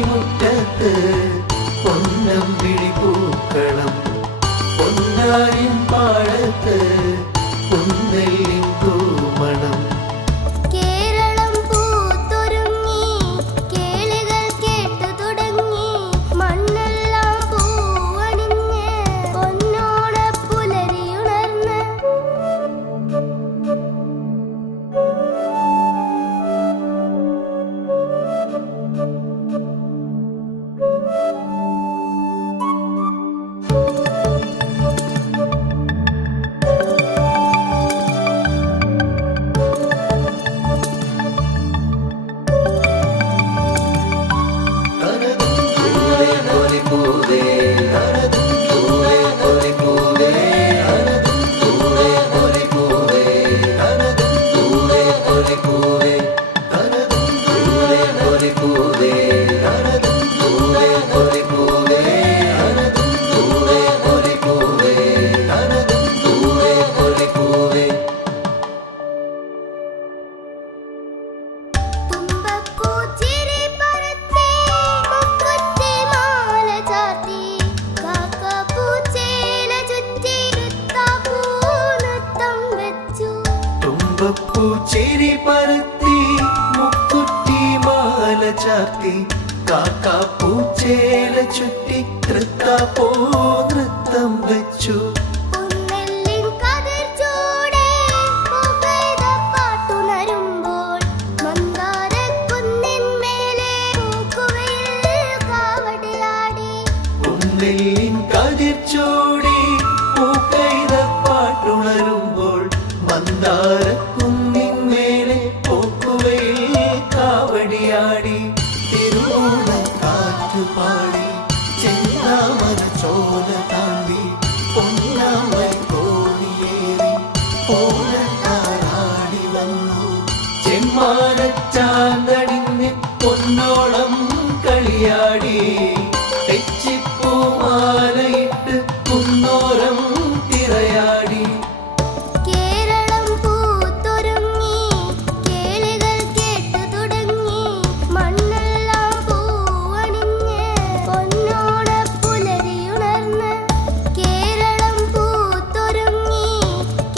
മുറ്റത്ത് പൊന്നമ്പിളി പൂക്കളം പൊന്നാരിൻ പാടത്ത് പൊന്നെല്ലിൻ പൂമണം കേരളം പൂത്തൊരുങ്ങി കേളികൾ കേട്ടു തുടങ്ങി മണ്ണെല്ലാം പൂവണിഞ്ഞ് പൊന്നോണ പുലരിയുണർന്ന് പൂച്ചേരി പരത്തി മുക്കുറ്റി മാല ചാർത്തി കാക്ക പൂച്ചേല ചുറ്റി തൃത്താപ്പോ നൃത്തം വെച്ചു നെല്ലിൻ കതിർച്ചോടി പൂക്കൈത പാട്ടുണരുമ്പോൾ മന്ദാരക്കുന്നിന്മേലെ പോക്കുവയിൽ കാവടിയാടി തിരുവോണ കാറ്റുപാടി ചെന്താമര ചോല താണ്ടി പൊന്നാമര കോടിയേറി ഓണക്കാരാടി വന്നു ചെമ്മാനച്ചാന്തടിഞ്ഞ് പൊന്നോളം കളിയാടി തെച്ചിപ്പൂമാലയിട്ട് കുന്നോരം തിരയാടി കേരളം പൂത്തൊരുങ്ങി കേളികൾ കേട്ടു തുടങ്ങി മണ്ണെല്ലാം പൂവണിഞ്ഞ് പൊന്നോണ പുലരിയുണർന്ന് കേരളം പൂത്തൊരുങ്ങി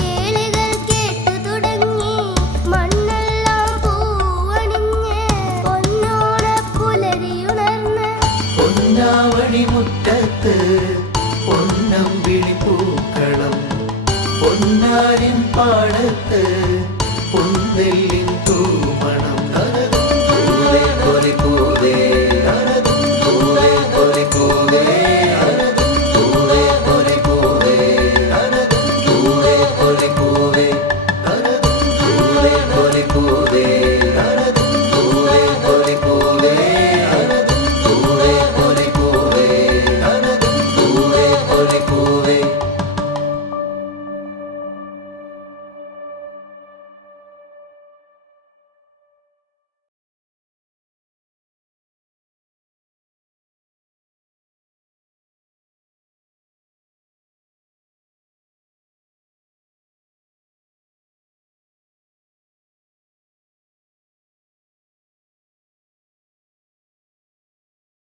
കേളികൾ കേട്ടു തുടങ്ങി മണ്ണെല്ലാം പൂവണിഞ്ഞ് പൊന്നോണ പുലരിയുണർന്ന് പൊന്നാവണി മുറ്റത്ത് പൊന്നമ്പിളി പൂക്കളം പൊന്നാരിൻ പാടത്ത്